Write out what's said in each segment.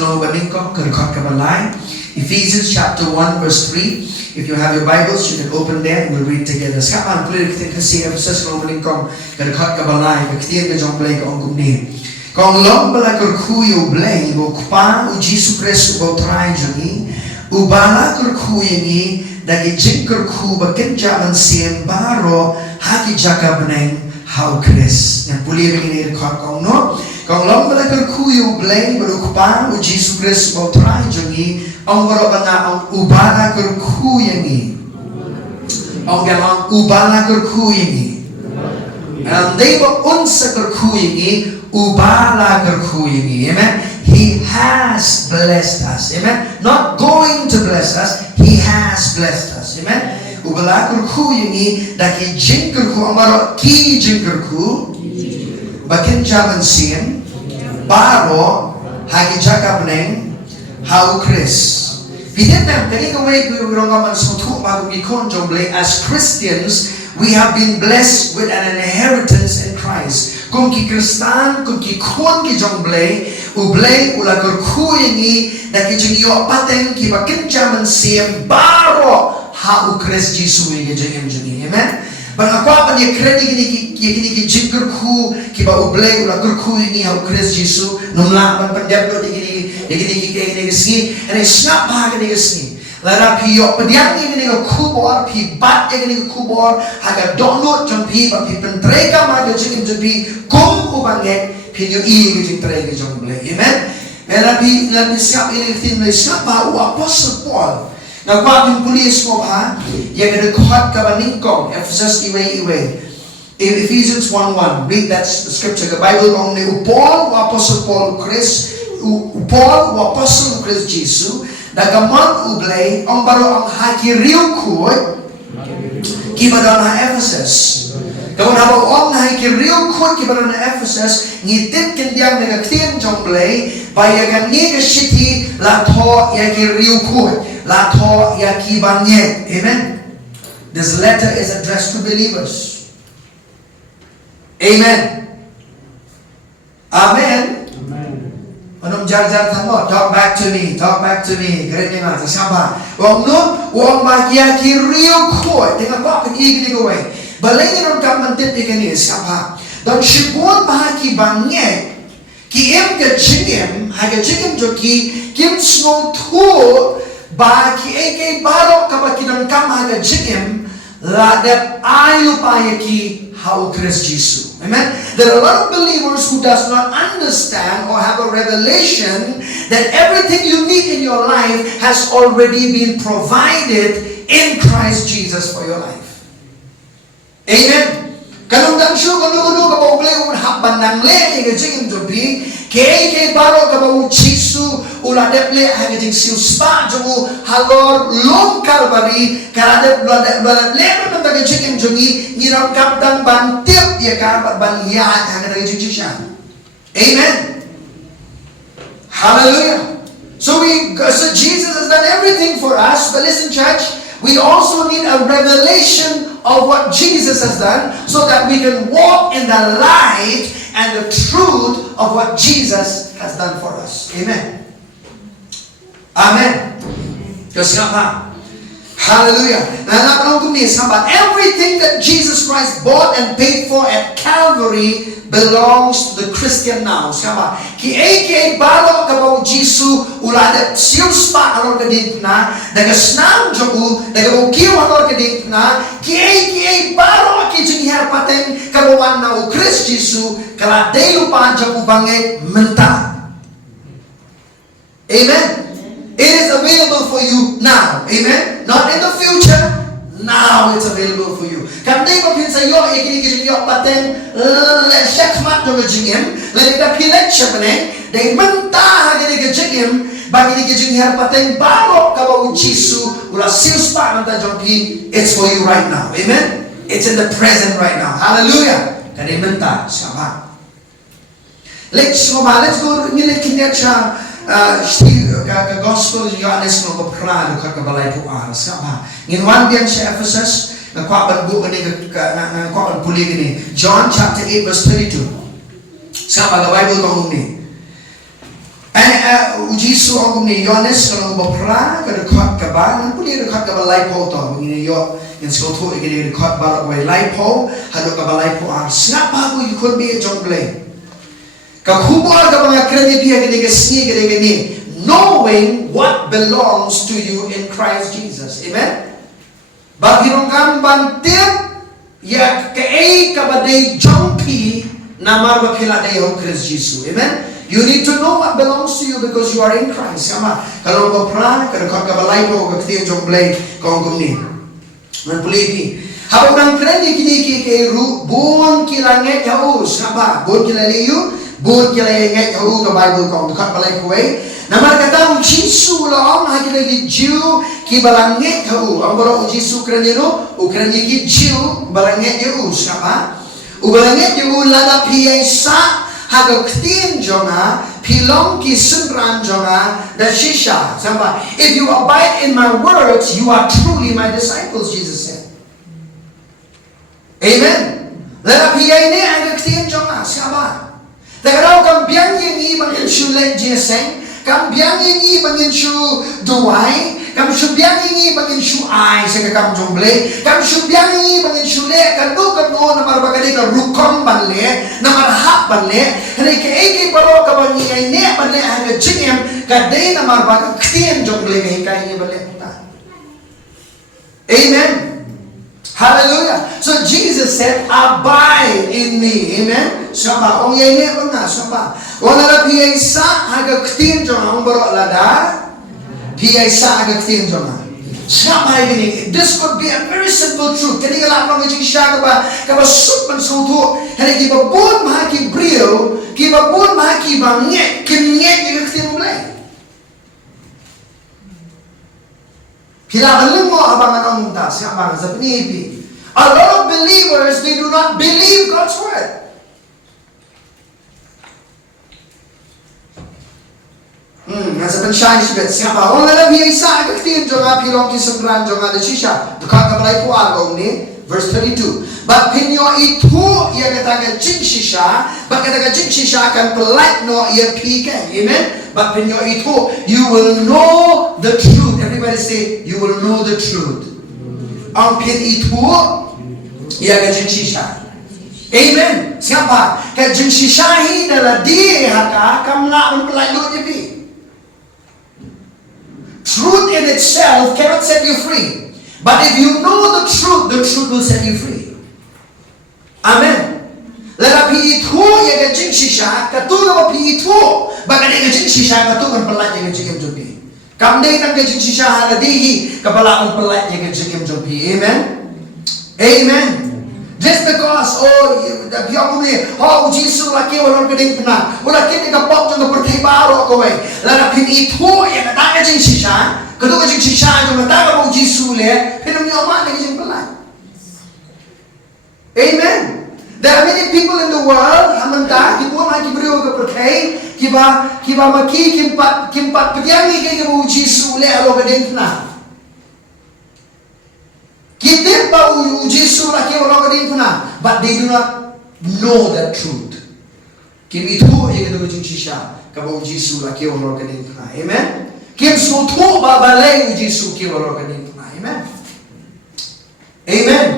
Salong Baningko, Karikot Kabalay. Ephesians chapter 1 verse 3. If you have your Bibles, you can open there and we'll read together. Sekarang boleh kita kasih Efesus Salong Baningko, Karikot Kabalay, Baktiyan ka jong play ka ong kumni. Kung long bala kurkuyo blay, bo kpa u Jesu Christ bo try jangi, ubala kurkuyo ni dagi jing kurku bakin jaman siem baro haki jaka beneng how Christ. Yang pulih begini rekod kong no. Kung long bala kurkuyo blay, bo kpa u Jesu Christ bo try jangi, ang baro banga ang ubala kurkuyo ni. Ang gamang ubala kurkuyo ni. And they were unsa kurkuyo ni. Ubala gerkuyingi, amen. He has blessed us, amen. Not going to bless us, He has blessed us, amen. Ubala gerkuyingi daki jingkerku amaro ki jingkerku bakin jaman siem baro hagi jaka beneng hau Chris. Vietnam kani kawai kurongaman sotu magu mikon jomble. As Christians, we have been blessed with an inheritance in Christ. Kung ki Kristan, kung ki kon ki jomble, ublay ula kurkuyengi na ki jingyo pateng ki bakin jaman siem baro ha u Christ Jesus ki jingem jingi. Amen. Bang apa ni kredi kini ki jingkurku ki ba ublay ula kurkuyengi ha u Christ Jesus numla ban pandablo di kini sini, and snap ha kini sini. Lara piyo pediang ini ke kubor, pi bat ini ke kubor, haga donut jompi, pi pentreka maga jikim jompi, kum ubanget, pi nyu i ke pentreka jomble, amen. Lara pi siap ini ketin siap bahu Apostle Paul. Nak pun pulis mo ha, yang ada kuat kabaningkong, Ephesus iwe. Ephesians 1:1, read that scripture. The Bible only Paul, Apostle Paul Christ, Paul, Apostle Christ Jesus. Dagamang ublay ang baro ang hakiriw kuot kibadon na Ephesus. Kung habaw ang hakiriw kuot kibadon na Ephesus, ngitip kendiyang nagaktiyan jomblay bayagan ni kasiti lato yakiriw kuot, lato yakibanye. Amen. This letter is addressed to believers. Amen. Amen. Anong jar tamo? Talk back to me. Kaya nga sa saba. Wong no, wong magyaki real ko. Dengan ko pag-igli ko eh. Balay ng kamantit ikani saba. Dan shibon bahaki bangye. Kiem ka jigem, haga jigem joki kim snow tu ba ki eke baro kapag kinangkam haga jigem la that ayu payaki how Christ Jesus. Amen. There are a lot of believers who does not understand or have a revelation that everything you need in your life has already been provided in Christ Jesus for your life. Amen. Kanong dansyo kanuno ka bauglay un habban nang le nga jing jobi kay baro ka bau chisu ula deple ha jing siu spa jomu halor long kalbari karade blada le no ta jing jongi ngiram kapdang bantip ya ka ban ya ha ga jing chishan. Amen. Hallelujah. So Jesus has done everything for us, but listen church, we also need a revelation of what Jesus has done so that we can walk in the light and the truth of what Jesus has done for us. Amen. Amen. Hallelujah. Everything that Jesus Christ bought and paid for at Calvary belongs to the Christian now. Ki eke balo kabau Jisu ulada sius pa alor kadintna daga snam jogu daga ukiw alor kadintna ki eke balo ki jinghar paten kabawan na u Christ Jisu kala delu pa jogu bange menta. Amen. It is available for you now. Amen. Not in the future. Now it's available for you. Kamday ko pinsa yo ikini yo paten le shakmat do jingem le da pilek chapne de menta hagini jingem bagi ni jing her paten baro ka ba Jisu ula sius pa manta joki. It's for you right now. Amen. It's in the present right now. Hallelujah. Kani menta sama. Let's go ni kinya cha gospel Yohanes no beprado kakabalay po aras sama. Nginwan biyan sa Ephesus na kwaban buka ni kwaban puli ni John chapter 8 verse 32. Sama the Bible kong ni. Ujisu ang ni Yohanes kalau berperang ke dekat kabal, nampu dia dekat kabal laipo tau, begini yo yang sekolah tu ini dekat kabal laipo, hadok kabal laipo sengat bagu ikut be jongle. Kakubuar kabal ngakreni dia gini kesni gini, knowing what belongs to you in Christ Jesus, amen. Bagi orang bantim ya kei kabadai jompi namar bapila dai ho Christ Jesus, amen. You need to know what belongs to you because you are in Christ. Sama. Kalau berperang, kalau kau kabalai ko, kau tiang jomblay, kau kumni. Manpulipi. Habang nang kredi kini ke buon kilangit jauh, sama. Buon kilaliu, buon kilangit jauh ke Bible kau dekat balai ko eh. Namar kata Jisu lah, hagi lagi Jiu ki balangit jauh. Ang boro Jisu kredi no, ukredi ki Jiu balangit jauh, sama. Ubalangit jauh lada piasa. Haga ktin jonga, pilong ki sembran jonga, da shisha. Sampai, if you abide in my words, you are truly my disciples, Jesus said. Amen. Lada piyay ni haga ktin jonga, sampai. Tagaraw kambiang yung ibangin shu let jeseng, kambiang yung ibangin shu duway, kam shubiang yung ibangin shu ay sa kakam jomble, kam shubiang yung ibangin shu le, kano na marabagali ka rukong banle, na marahap banle, hari ke eki baro ka bangi ay ne banle hanga jingem, kaday na marabaga ktien jomble ngayon kaya niya banle puta. Amen. Hallelujah. So Jesus said, abide in me. Amen. Sapa, ong yay ne ba nga, sapa. Wala na piyay sa haga ktien jomga, ong baro lada, piyay sa haga ktien jomga. Sapa ini, this could be a very simple truth. Kani kalap lang ngajing siya kaba supan suto. Hani kiba buon mahaki brio, kiba buon mahaki bangye, kimye yung ktien mulay. Pila mo abangan ang munta, siya abangan sa pinipi. A lot of believers, they do not believe God's word. Nasa pensyahan siya, siya pa, wala na biya isa, agaktin, jonga pilong kisembran, jonga de shisha. Dekat kabalay ko agong ni, verse 32. But pinyo itu, iya kataga jing shisha, but kataga jing shisha akan pelat no, iya pika, amen? But pinyo itu, you will know the truth. Everybody say, you will know the truth. Ang pin itu, iya ka jing shisha. Amen? Siapa? Ka jing shisha hi dala di haka, kamla ang pelat no niya. Truth in itself cannot set you free. But if you know the truth will set you free. Amen. Lalapi itu ya gajing shisha, katulong api itu, baka ni gajing shisha katulong pelat ya gajing jumpi. Kamday kang gajing shisha haladihi, kapalaan pelat ya gajing jumpi. Amen. Amen. Just because, Jesus laki walang kading pena, wala kini kapok jang pertay baro ko ay, lalapin ito ya kataga jing shisha, katuga jing shisha jang kataga mo Jesus le, pinamyo man lagi jing pelat. Amen. There are many people in the world, hamanta, kibuan ay kibriyo ka pertay, kiba maki kimpat pediangi kay mo Jesus le alo kading pena. Kita tahu Yesus laki orang kadin puna, but they do not know that truth. Kim itu yang kita berjumpa shisha, kalau Yesus laki orang kadin puna, amen. Kim suatu babalai Yesus laki orang kadin puna, amen. Amen.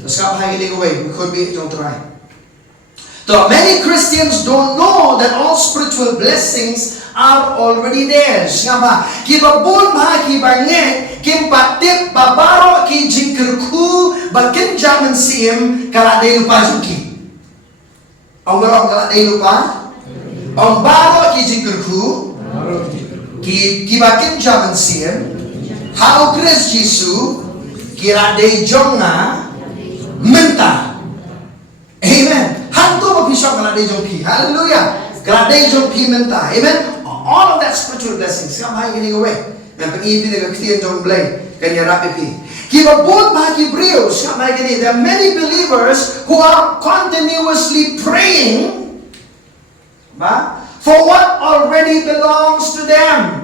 Terus kau hai ini we could be don't try. So many Christians don't know that all spiritual blessings are already there. Siapa? Kiba bun ma kiba nge, kim patip babaro ki jingkerku, bakin jaman sim kala de lupa juki. Ang barong kala de lupa? Ang baro ki jingkerku, ki bakin jaman sim, hau Christ Jesu, kira de jonga, mentah. Amen. Hantu mapisok kala de jongpi. Hallelujah. Kala de jongpi mentah. Amen. All of that spiritual blessings, come high getting away. And pag-ibig na kaktiyan jong blay, kanya rapipi. Kibabot mga Hebrews, come high getting. There are many believers who are continuously praying for what already belongs to them.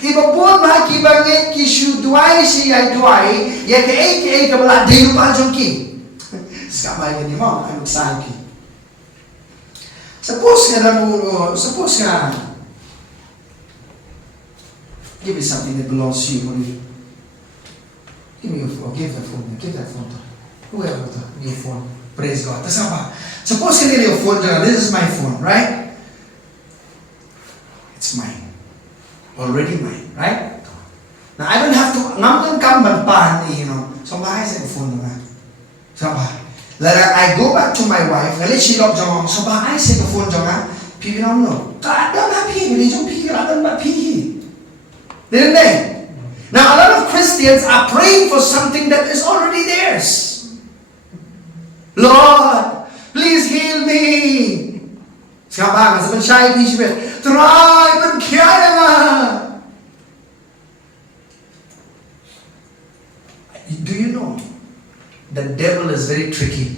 Kibabot mga kibangit kisyu duay siya duay, ya ka kabala, di lupa jong ki. Come high getting mo, I'm excited. Suppose nga, Give me something that belongs to you. What do you? Give me your phone. Give that phone. Give that phone to whoever to your phone. Praise God. That's apa? Suppose kanina your phone dyan. This is my phone, right? It's mine. Already mine, right? Now I don't have to ngamdan kamban pa, So bahay sa phone na. So bahay. I go back to my wife. Ngalit silop jong so bahay sa phone jong Pipi no. Kadang na pipi. Jong pipi kadang ba pipi. Didn't they? Now a lot of Christians are praying for something that is already theirs. Lord, please heal me. Siapa? Masa mencari pipi. Try mencari Do you know? The devil is very tricky.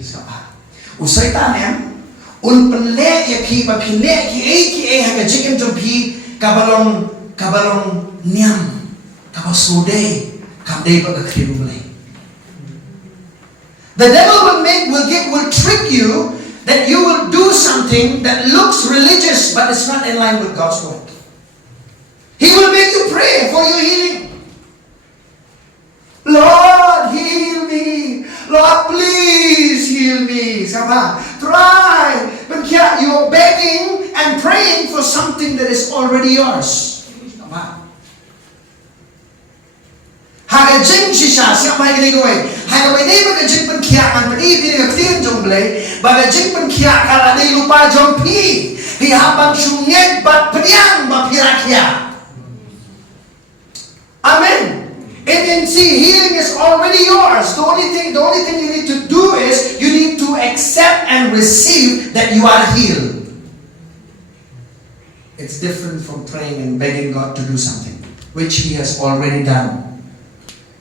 Usai tanya, penle ya pi ba pinle ki haga chicken to pi kabalong niam kabasude kabde ba kakhiru mulai. The devil will trick you that you will do something that looks religious but it's not in line with God's word. He will make you pray for your healing. Lord, heal me. Lord, please heal me. Sama, try. But yeah, you are begging and praying for something that is already yours. Sama. Haga jing shisha, siapa yang kini gue? Haga bini baga jing pen kiakan, bini ketian jomble, baga jing pen kiakan ada lupa jompi. Hihapan sungit bat pediang bapirakia. Amen. And see, healing is already yours. The only thing you need to do is you need to accept and receive that you are healed. It's different from praying and begging God to do something, which He has already done.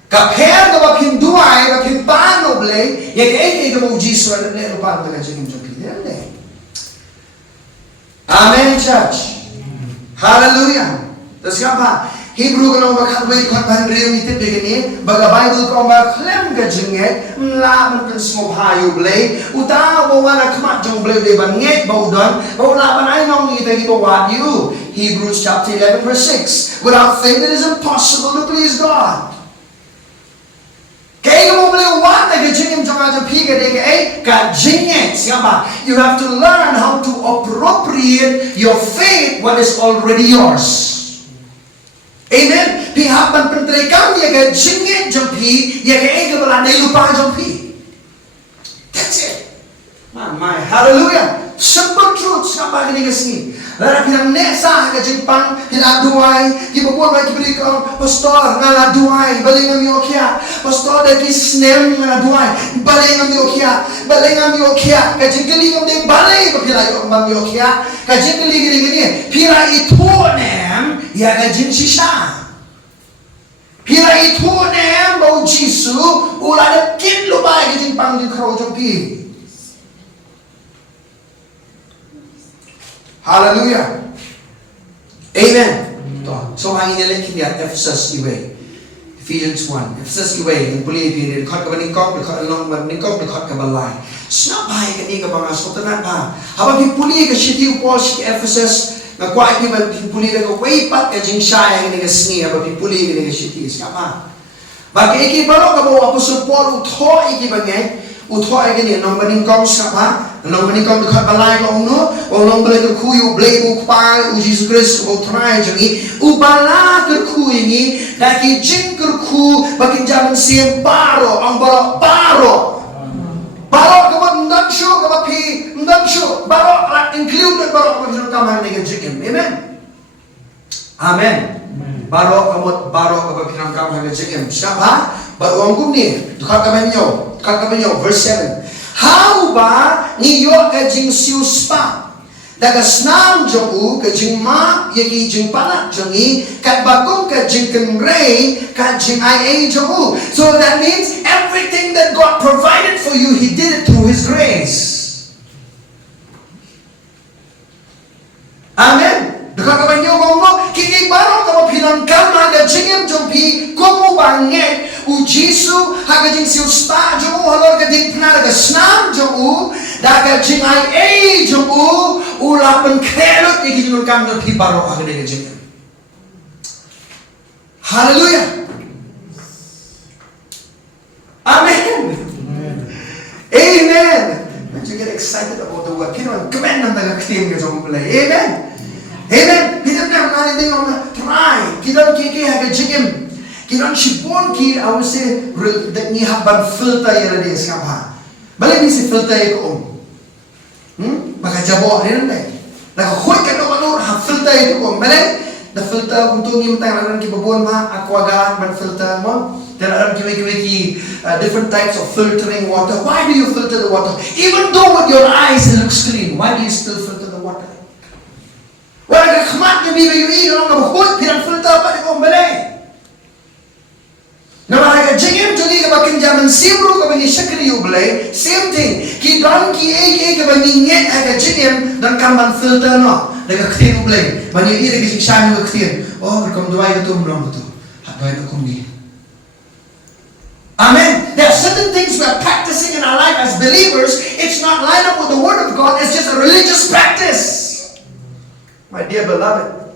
Kapher na bakin duay, bakin paano blay, yag mo Jesus na lero pa na kajing jopi. Amen, church. Hallelujah. That's pa. Hebrew ko bakal wait ko ban real nito begini baga Bible ko ba klem ga jinget mlaban kan smo hayo blay uta bo wala kmat jong blay de ban nget bo don bo laban ay nong ito ibo what you Hebrews chapter 11 verse 6 without faith it is impossible to please God. Kaya mo blay what na ga jingem jong aja piga de ga jinget siapa you have to learn how to appropriate your faith what is already yours. Amen. Pihapan penterikan ya ke jingit jompi ya ke belanda lupa jompi. That's it. My hallelujah. Simple truth sampai gini kesini. Lara pinang nesa ke Jepang hila duai ki buat lagi beri ko pastor ngala duai baling ngami okia pastor de ki snem ngala duai baling ngami okia ke jingli ngam de balai ko pila yo ngami okia ke jingli gini pila itu nem ya ke jing sisa pila itu nem bau Jisu ulada kin lupa ke Jepang di kro jompi. Hallelujah. Amen. So ang inilin niya Ephesus iwe. Ephesians 1. Ephesus iwe. Ang puli ibinin. Dekat ka ba ningkop? Dekat ka balay. Snapay ka niya ka ba nga sotanan pa. Habang pipuli ka siya Paul siya Ephesus. Nagkwai ka ba pipuli ka way pat ka jing siya ang niya habang pipuli ka niya siya. Snapa. Bagi ikibaro ka ba Apostle Paul utho ikibangay. Utho ay ganyan. Nang maningkong snapa. Nang manikam dekat balai ko uno, orang boleh terkuyu, boleh upah Jesus Kristus utrai jangi, ubala terkuyu ini, daki jing terku, bagi zaman siang baro, ang baro, kamu ndam show, baro include baro kamu kamar dengan jing, amen. Baro kamu pinang kamar dengan jing, siapa? Baro ang gumni, dekat kami nyo, verse 7. How ba niyo kajing siuspa daga snam jogu kajing ma yaki jing panak jongi kat bagong kajing kenrei kajing ia jogu. So that means everything that God provided for you, He did it through His grace. Amen. Dekat kapan nyo mo kini barong kamu pinangkam naga jingem jompi kumu banget ujisu haga jing siuspa jogu halor kading pernah daga snam jogu daga jing ia jogu ulapan kelot ikijinul kam jompi barong haga daga jingem. Hallelujah. Amen. Amen. Don't you get excited about the word? Kino ang kamen ng nagakatim ka sa mga Amen. Amen. Kita na natin yung try. Kita kikiha ka jigim. Kita sipon ki, I would say, that ni haban filter yun din sa kapha. Balik ni si filter yung Maka jabo rin na. Nakakuy ka naman ha filter yung balik. Na filter kung tungi mo tayo nalang kibabuan ma, aquagan, man filter mo. There are different types of filtering water. Why do you filter the water? Even though with your eyes it looks clean, why do you still filter the water? Well, nagkakamat niya biba yung iyo, nabukot, pinag-filter pa di kong balay. Na makakajingim, tuloy ka ba kinjaman sibro ka ba ni syakri yung balay? Same thing. Kidon ki ka ba ni nget hakajingim, dan kaman filter no. Nagkakatin yung balay. Mani yung iri kasi siya yung nagkatin. Oh, berkamduay ka ito, mula mo ito. Hatway ka kumbi. Amen. There are certain things we are practicing in our life as believers. It's not lined up with the Word of God. It's just a religious practice. My dear beloved.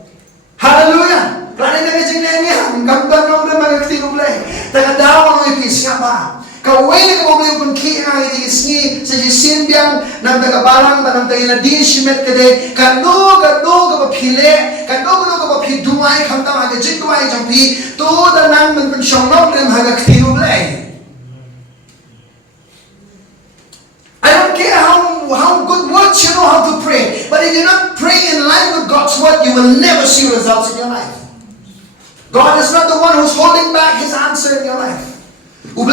Hallelujah. Klari na kajing na niya. Ang ganda nung na magkaktinulay. Tagadawa ng ipis nga ba? Kaway na kababli yung pangkiin ang itingisngi sa jisimbiang ng tagabalang ba ng tayo na di simet kade. Kano kapapile. Kano kapapidumay kamtang agajin dumay jampi. Tuda nang magpansyong nong rin magkaktinulay. I don't care how good words you know how to pray. But if you're not praying in line with God's word, you will never see results in your life. God is not the one who's holding back His answer in your life. He's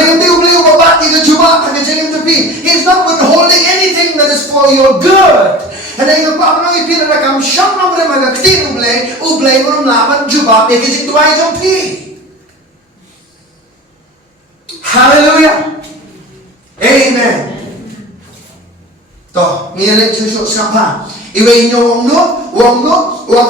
not withholding anything that is for your good. And then yung paano yung pinanakam siyang naman magkaktin ublay mo ng laman juba pekijik tuway jompi. Hallelujah. Amen. To, ngayon susuk siapa? Iwe inyo wong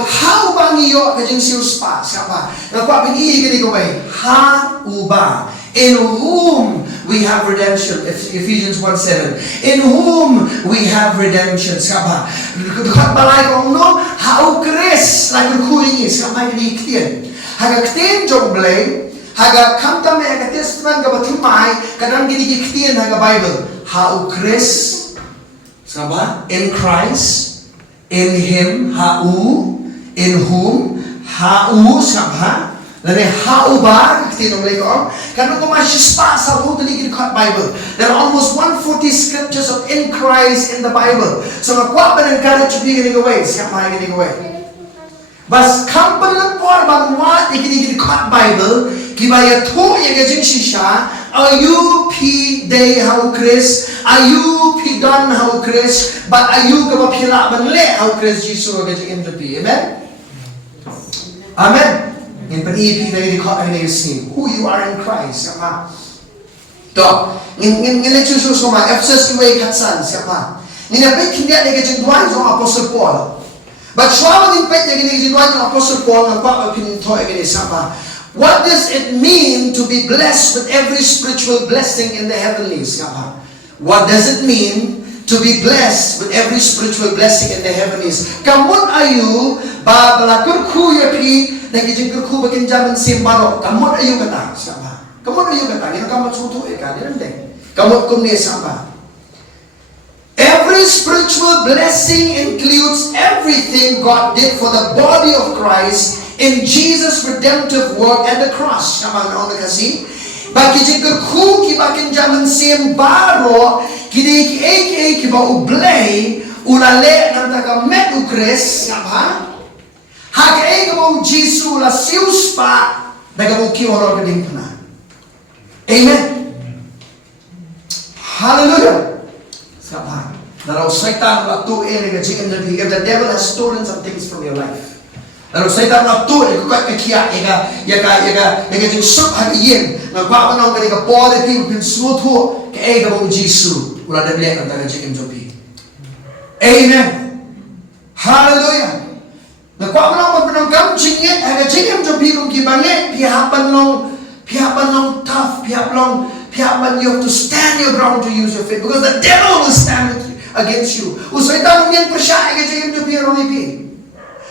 how bang iyo kajing sius pa siapa? Nagpa pingi gini ko bay ha uba. In whom we have redemption. Ephesians 1:7. In whom we have redemption. Siapa? Dekat balai kong no how Chris like kuing is siapa ini ktian. Haga ktian jomblay. Haga kamta me haga testament gabatumay kadang gini ktian haga Bible. How Chris. Siapa? In Christ, in Him, in whom, siapa? Lalu hau ba? Tinong lego. Karena kau masih spa sabu tadi kita Bible. There are almost 140 scriptures of in Christ in the Bible. So nakuha ba ng encourage to go away? Siapa yang go away? Bas kampan lang po ang mga ikinikinikot Bible. Kibaya to yung gajing sisya. Ayu pi day how Chris, ayu pi don how Chris, but ayu kapapila banle how Chris Jesus gajing impi. Amen? Amen. In panipi na hindi ko ay naisin. Who you are in Christ. Siapa? To. In lecture so ma Ephesus iway katsan. Siapa? Ninapit hindi na gajing duwan yung Apostle Paul. But siya din pet na gajing duwan yung Apostle Paul ng papapininto ay gajing siapa? What does it mean to be blessed with every spiritual blessing in the heavenlies? What does it mean to be blessed with every spiritual blessing in the heavenlies? Kamot ayu ba balakur ku yapi nagijing ku bakin jaman simbaro. Kamot ayu kata siapa? Kamot ayu kata kita kamot sutu ikan nende. Kamot kumni siapa? Every spiritual blessing includes everything God did for the body of Christ in Jesus' redemptive work at the cross. Sama na ona kasi. Bagi jika ku kibakin jaman simbaro kini kiba ublay ulale ng taga met ukres ngapa? Hake mo Jesus la sius pa daga mo kiwaro kading pana. Amen. Hallelujah. Sapa. Daraw Satan la tu ere ga chicken if the devil has stolen some things from your life. Lalu Satan na tu ere kuat kekia yaga jing sup hagiyen na pa panong ka pode pi pin smutho ke ega mo Jesus ula de blek ang chicken jopi. Amen. Hallelujah. Na pa panong kam chingit aga chicken jopi kung kibanget pihapan long tough pihapan you have to stand your ground to use your faith because the devil will stand with you against you. Usay ta nung yan persya aga chicken jopi ro ipi.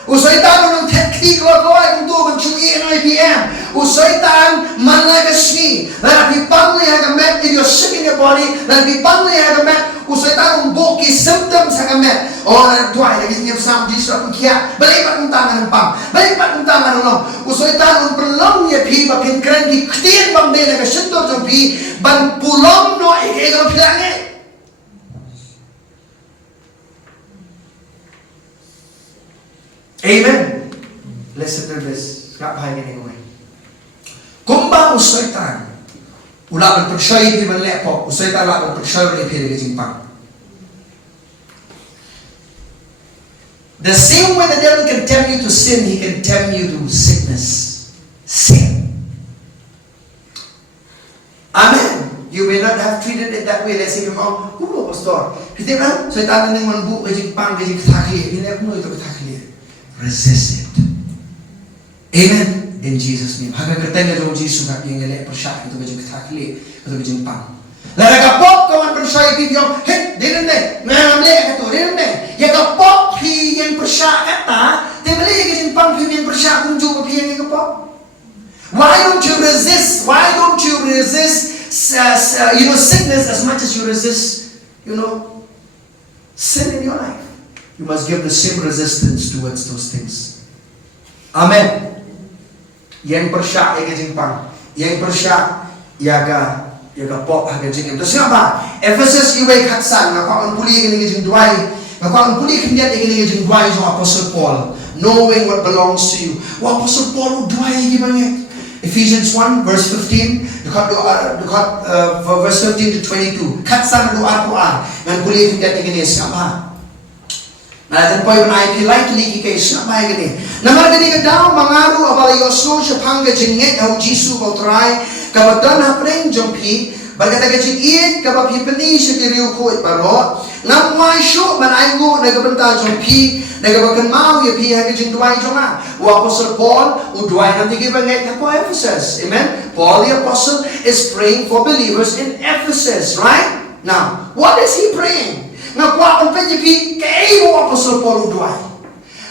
Usay ta nung teknik ko ay kung to man chui no IPM. Usaitan man like a snake. Let it be bungly like a man. If you're sick in your body, let it be bungly like a man. Usaitan boki symptoms like a man. Oh, tuai lagi ni bersama Jesus aku kia. Balik pat tangan pam. Balik pat tangan long. Usaitan pelong ye pi bapin keren di ketian bang de like a sentor jom pi ban pulong no eke kalau pilangnya. Amen. Listen to this. Kap hai ni ngoi. Kumba usaitan. Ula berpercaya di mana lepok. Usaitan la berpercaya di pihak jimpang. The same way the devil can tempt you to sin, he can tempt you to sickness. Sin. Amen. You may not have treated it that way. Let's say, oh, pastor. Kita kan, syaitan ni manbu jimpang, jimpang. Ini aku mau itu ketaklir. Resist it. Amen. In Jesus' name. Hagak kertanya dong Jesus nak yang elak persyak itu kejeng ketakli, itu kejeng pang. Lara kapok kawan persyak itu yang heh, dia nende, ngamle kata dia nende. Ya kapok pi yang persyak kata, dia beli kejeng pang pi yang persyak kunjung pi yang kapok. Why don't you resist? Why don't you resist? Sickness as much as you resist, sin in your life. You must give the same resistance towards those things. Amen. Yang persyak yang jimpang, yang persyak yaga pop haga jingim. Terus apa? Ephesus iwe katsan ngakon puli ini jing duai, ngakon puli kemudian ini jing duai jong Apostle Paul, knowing what belongs to you. Wa Apostle Paul duai gimana? Ephesians 1 verse 15, verse 15 to 22. Katsan doa Quran, ngan puli kemudian ini siapa? Nah, dan poin IP lightly kay siapa gini. Namar gini ka daw mangaru abala yosno siya pangga jinget au Jisu bautrai kabadan hapreng jompi bagata gajin iet kabapi peni siya diriu ko itbaro ngamai syo manaigo nagabenta jompi nagabakan mau ya pi hagajin duai jonga wa Apostle Paul uduai nanti gibanget na po Ephesus. Amen. Paul the apostle is praying for believers in Ephesus, right? Now, what is he praying? Ngakwa ang penyepi kay mo Apostle Paul uduai.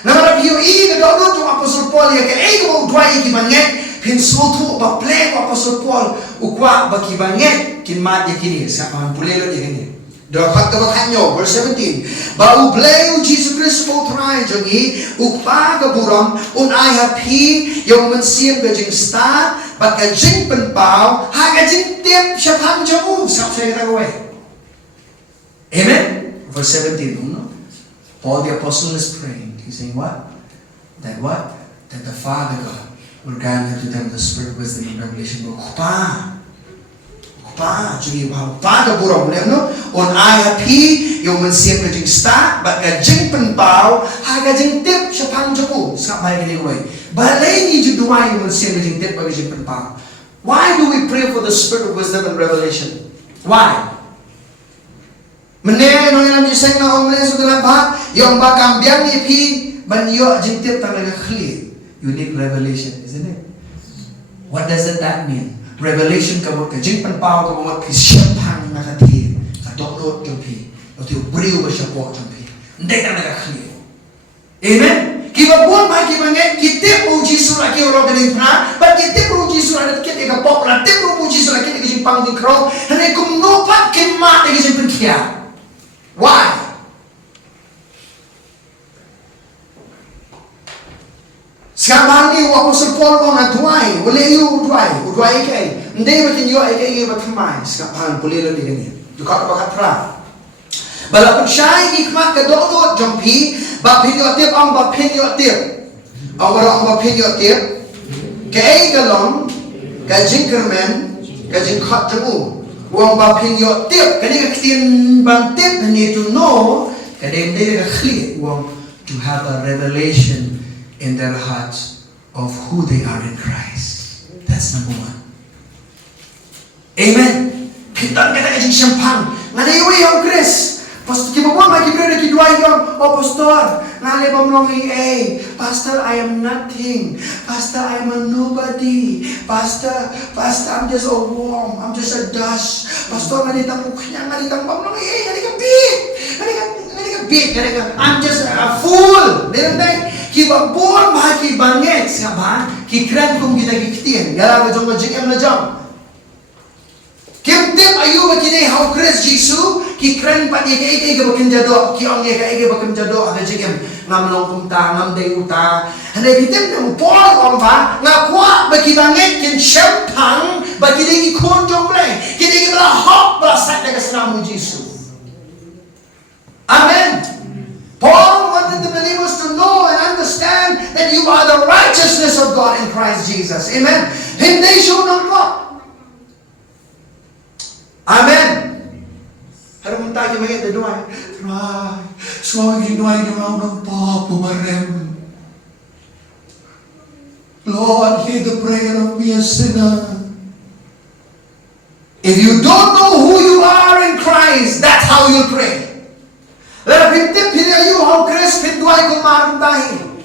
Namara piyo i nagawdo jong Apostle Paul ya kay mo uduai gibanget pinsutu ba play ko Apostle Paul ukwa ba gibanget kinmat ya kini sa pulelo ya kini. Dapat kabakanyo verse 17. Ba ublay Jesus Christ mo try jongi ukpa kaburam un ai happy yung mensiam gajing sta ba gajing penpao ha gajing tip siya pangjamu sa kita gawai. Amen. Verse 17, Paul the apostle is praying. He's saying what? That the Father God will grant to them the spirit, wisdom, and revelation. Kupa, jadi Father burong boleh no. On ayat pi yung mensiam kajing start, but kajing penpau, ha kajing tip siya pangjaku. Skap baik ini way. Balai ni juduai yung mensiam kajing tip kajing penpau. Why do we pray for the spirit of wisdom and revelation? Why? Meneh no yang diseng na omle sudah apa? Yang bakam biang ni pi banyo jintip tanaga clear. You need revelation, isn't it? What does that mean? Revelation kabut kajing penpau kabut kisiapang nakati kadoklo jompi. Otiu beriu bersapok jompi. Ndek tanaga clear. Amen. Kiba pun mai kibange kitip uji surah ki orang dari pernah, but kitip uji surah dat kit ega pop la tip uji surah kit kajing pang di krok, hane kum nopat kemat kajing penkia. Why? Sekarang ni Apostle Paul mau ngaduai, boleh you uduai kai. Ndai makin you ai batamai. Sekarang boleh lebih ni. Juga bakat pra. Bala percaya hikmat kedok jompi, bapin yo tip ang bapin yo tip. Awara ang bapin yo tip. Kai galon, kajing kermen, kajing khat jemu. Wang bapin yo tip, kani katin bang tip need to know, kani dia clear wang to have a revelation in their hearts of who they are in Christ. That's number one. Amen. Kita kajing syampang, ngani iwi yang Chris. Pastor kita pun lagi berada di dua yang, oh pastor, nale bamlongi, pastor I am nothing, pastor I am a nobody, pastor I'm just a worm, I'm just a dust, pastor ngani tang mukanya, ngani tang bamlongi, ngani ka beat, I'm just a fool, ki ba bon ba ki banget nga ba ki kran kum kita kitien yara ga jong jing em la jong kim tim ayu ba kini how Christ Jesus ki kran pa ni ke ba kin jado ki ong ke ba kin jado aga jing em ngam long kum ta ngam dei uta hane kitem na pol ong ba nga kwa ba ki banget kin sham pang ba ki ki kon jong ble ki ki bla hop bla sat na kasna mu Jesus. Amen. Paul wanted the believers to know and understand that you are the righteousness of God in Christ Jesus. Amen. Hindi siya ng God. Amen. Harap tayo mga ito ay, try. So, ginuay ng Papa Marem. Lord, hear the prayer of me, a sinner. If you don't know who you are in Christ, that's how you pray. Let him tip you how Christ pinduay kung maramdahin.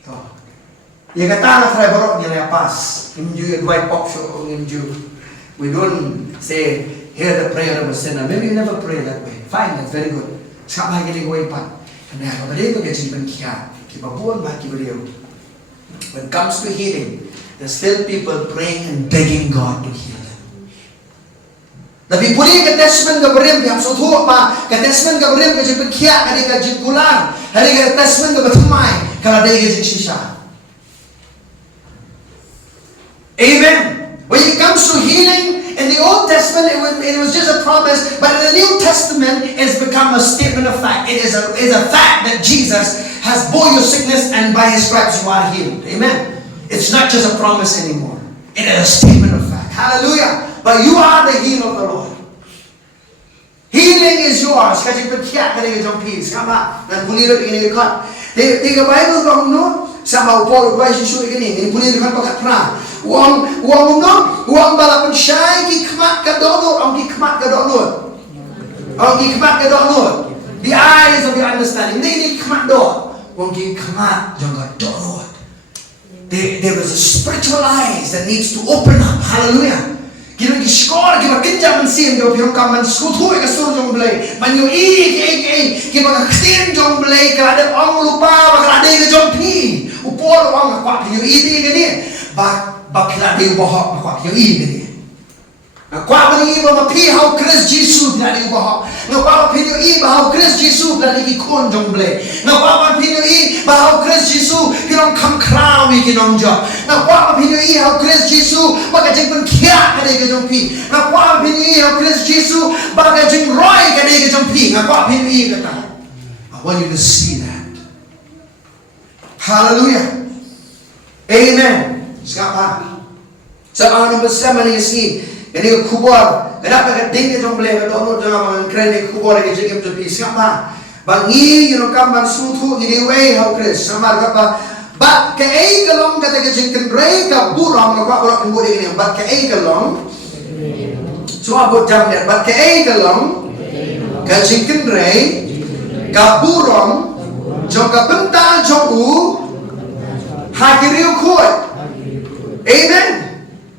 Ito. Yung kata na kaya barok niya pas. Imju yung duay pok show imju. We don't say, hear the prayer of a sinner. Maybe you never pray that way. Fine, that's very good. Saka mahigilig way pa. Kaya kapatid ko kaya sipan kaya. Kibabuan ba kibaliw. When it comes to healing, there's still people praying and begging God to heal them. Tapi puli ka testament ka berim yang sotho pa ka testament ka berim ka jipin kia ka di ka jikulan hari ka testament ka batumay ka ladai ka jiksisha. Amen. When it comes to healing, in the Old Testament it was just a promise, but in the New Testament it's become a statement of fact. It is a fact that Jesus has bore your sickness and by his stripes you are healed. Amen. It's not just a promise anymore. It is a statement of fact. Hallelujah. But you are the healer of the Lord. Healing is yours. Kasi pagkiyak ka rin yung peace. Kama, nagpuliro rin yung kat. Di ka Bible kong no? Sa maupol, uway sisu ikini. Di puliro kan pakat pra. Uang no? Uang balapun siya, kikmat ka doon. Ang kikmat ka doon. Ang kikmat ka doon. The eyes of your understanding. Hindi kikmat doon. Uang kikmat dyan ka doon. There is a spiritual eyes that needs to open up. Hallelujah. Kira skor kira kinja man sim kira pirong kaman skutu ka sur jong blay man yo kira ka ktin jong blay ka ada ong lupa ba ka ada ka jong pi upor ong ka yo idi gani ba kira de bohok ba yo idi kwa ba ni ba pi how Christ Jesus na de bohok no kwa ba pi yo ba how Christ Jesus na de ki kon jong blay no kwa ba pi yo ba how Christ Jesus kira kam crown mi kinong jo no kwa ba pi yo how Christ Jesus ba ka jeng pen kia ka de ka jong pi no kwa ba pi yo how Christ Jesus ba ka jeng roy ka de ka jong pi no kwa pi yo ka ta. I want you to see that. Hallelujah. Amen. Sekarang sa mga nabasama ni Yesus Jadi kubur, kenapa kan tinggi jom boleh kalau jangan keren kubur lagi jengkem tu pis siapa? Bangi, kan bang sutu ini way how Chris sama apa? Bat ke kalong kata ke jengkem rey ka burang ngapa orang kubur ini? Bat ke kalong, cuma buat jam dia. Bat ke kalong, ke jengkem rey ka burang, jom ka bentang jom hakiriu kuat. Amen.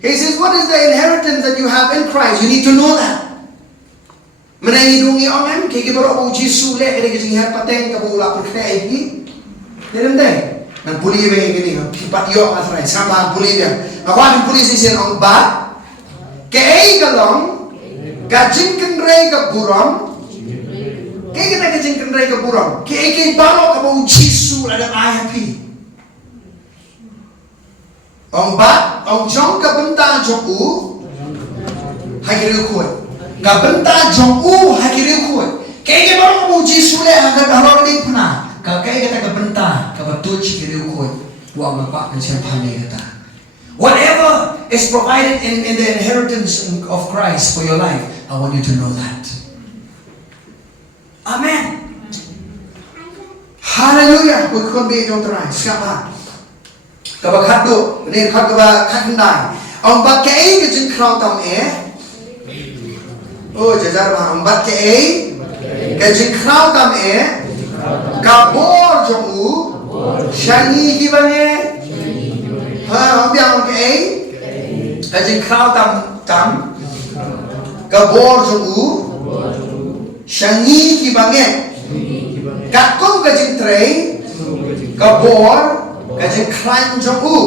He says, what is the inheritance that you have in Christ? You need to know that. Menahidungi orang, kaya baru uji sule, kaya kasi herpateng, kabula per kaya ini. Tidak ada. Nang puli ba yung gini, kipat yok at rin, sama ang puli niya. Ako ang puli siya ang ba? Kaya kalong, kajingkan ray ka burang, kaya kita kajingkan ray ka burang, kaya baru ka uji sule, ada ayapi. Ông bát, ông chống cả bấn ta trong ú hai cái điều khuẩn cả bấn ta trong ú hai cái điều khuẩn cái baru mau jisu le agak halal ni pernah cái kata ka benta ka betul ci cái điều khuẩn wa ma pa kan siapa ni kata whatever is provided in the inheritance of Christ for your life, I want you to know that. Amen. Hallelujah. We could be don't try siapa Kaba khadu, ni kaba khandai. Ông bắt cái trên khao tầm ôi trời ra mà ông bắt cái trên khao tầm cả bor trong ú, shani gì vậy nè? Ông biết ông cái trên khao tầm cả bor trong ú, shani gì vậy nè? Cả con cái trên tray Kabor kajing klan jong u.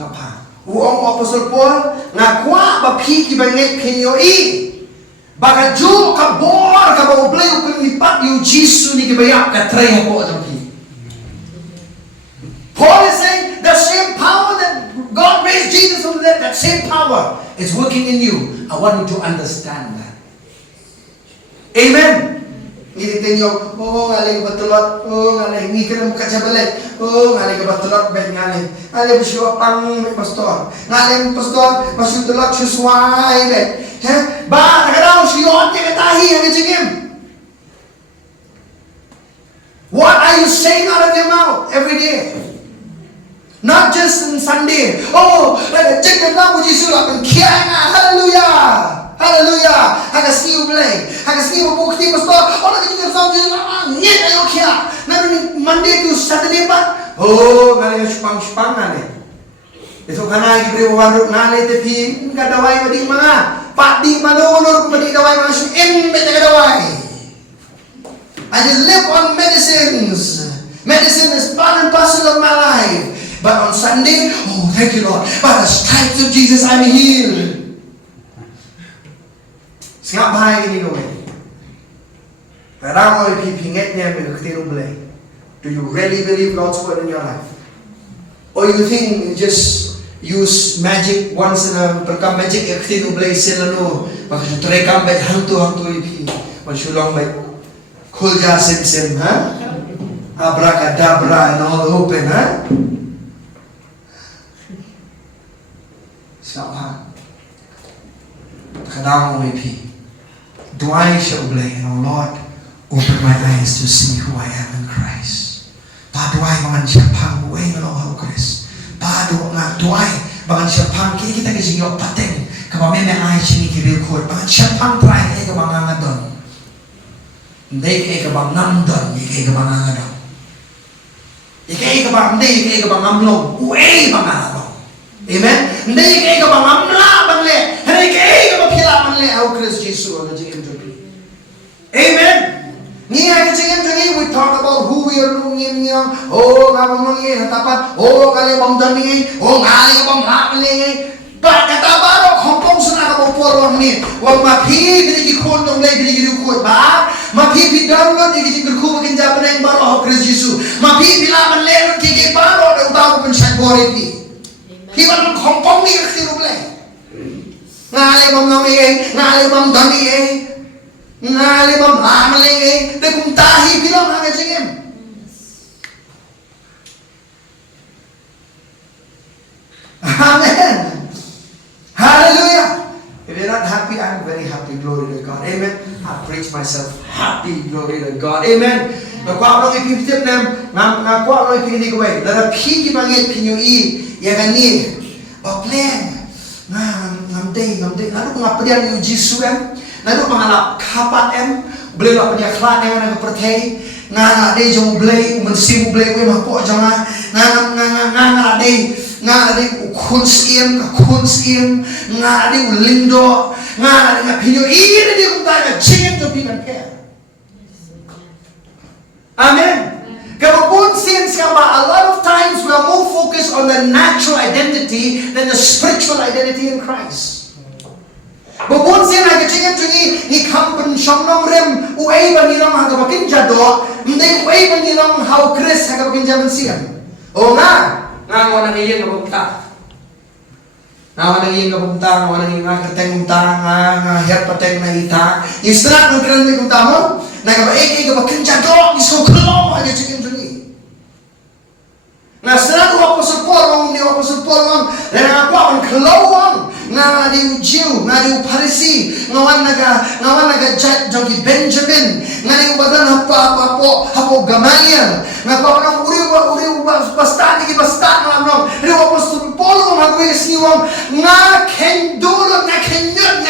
Apa? Uang apostol Paul ngakwa bapi ki banget pinyo i. Bagaju kabor kabau blay upilipat yu Jisu ni kibayap katray po jong ki. Paul is saying the same power that God raised Jesus from the dead, that same power is working in you. I want you to understand that. Amen. Ngiritin yung, ngalay ka batulot, ngalay, hindi ka na mukatsabalit, ngalay ka batulot, ben ngalay. Ngalay ba siya pang may pastor? Ngalay mo pastor, masutulot siya suway, ben. Ba, nakadaw siya, hindi ka tahi, ang itigim. What are you saying out of your mouth every day? Not just on Sunday. Check the now with Jesus up and hallelujah. Hallelujah. Hagas niyo blay. Hagas niyo bukti pastor. Nakikita sa Jesus. Nyet ayo kya. Namin Monday to Saturday pa. Ngalay spang ngalay. Ito kana gibre warok ngalay te pi kadaway madi mga. Pati manunor madi daway mga im beta kadaway. I just live on medicines. Medicine is part and parcel of my life. But on Sunday, thank you Lord, by the stripes of Jesus I'm healed. Singap bahay ini kau. Karang kau pipinget niya berketiru belai. Do you really believe God's word in your life? Or you think you just use magic once in a perkam magic berketiru belai selalu. Maka terekam baik hantu ipi. Mansulong baik kulja sim, abracadabra and all open, Siapa? Kadang maybe. Doa siya ublay, Lord, open my eyes to see who I am in Christ. Paduay mangan siya pang buhay ng Lord Christ. Doay mangan siya pang kita kisingyo pateng. Kapag may ayos siya ni kirikot, mangan siya pang try kaya ka mga nga doon. Hindi kaya ka bang namdon, hindi kaya ka mga nga doon. Hindi kaya ka bang amlong, uwe mga nga doon. Amen. Hindi kayo ka mangamla bangle. Hindi kayo ka mapila bangle. How Christ Jesus ang jingin jogi. Amen. Niya ka jingin jogi. We talk about who we are looking niya. Ngabang mangi hatapat. Kali bang dami. Ngali bang makali. Pagkatabaro kompong sana ka pupuro ni. Wag mapi binigi kondong lay binigi dukot ba? Mapi bidownload binigi dukot makin japan yang baro how Christ Jesus. Mapi bilaman lelot kiki baro ang tao pensyagore ni. Hiwan kompong ni ketiru belai. Ngalai bam nami ngalai bam dami ngalai bam lamale te kum tahi bilang hanga jengem. Amen. Hallelujah. If you're not happy, I'm very happy. Glory to God. Amen. I preach myself happy. Glory to God. Amen. Nakuha ko ng ipipitip na nakuha ko ng ipininig ko Lara pigi mangit pinyui Yagani, plan. Ngamday. Lalu pengapadian yung Jisu lalu mengalap kapat beli lah punya klan yang nak percaya, ngana deh jom beli, mensimu beli gue mapok jangan, ngana deh kunsim, ngana deh lindo, ngana deh ngapinyo ini dia kumtanya cingin tu pingan kaya. Amen. A lot of times we are more focused on the natural identity than the spiritual identity in Christ. Babun siya nagkachingan ni kampan siyang rem uay ba nilang hagabakin jado, hindi uay ba nilang how Chris hagabakin jaman siya. O nga ako nang iyan kabunta. Ako nang iyan kabunta, ako nang iyan kateng bunta, nga hiat pateng na ita. Yung serat ng kailan kumta mo, nagabaik hagabakin jado, iso kulong hagachingan na serat apostol Paul ni apostol Paul dan aku akan kelawang nga di Jew nga di Parisi ngawan naga jangki Benjamin nga di badan hapo Gamaliel nga pa nang uri basta nga nong di apostol Paul nga guys niwang nga kendulot na kenyot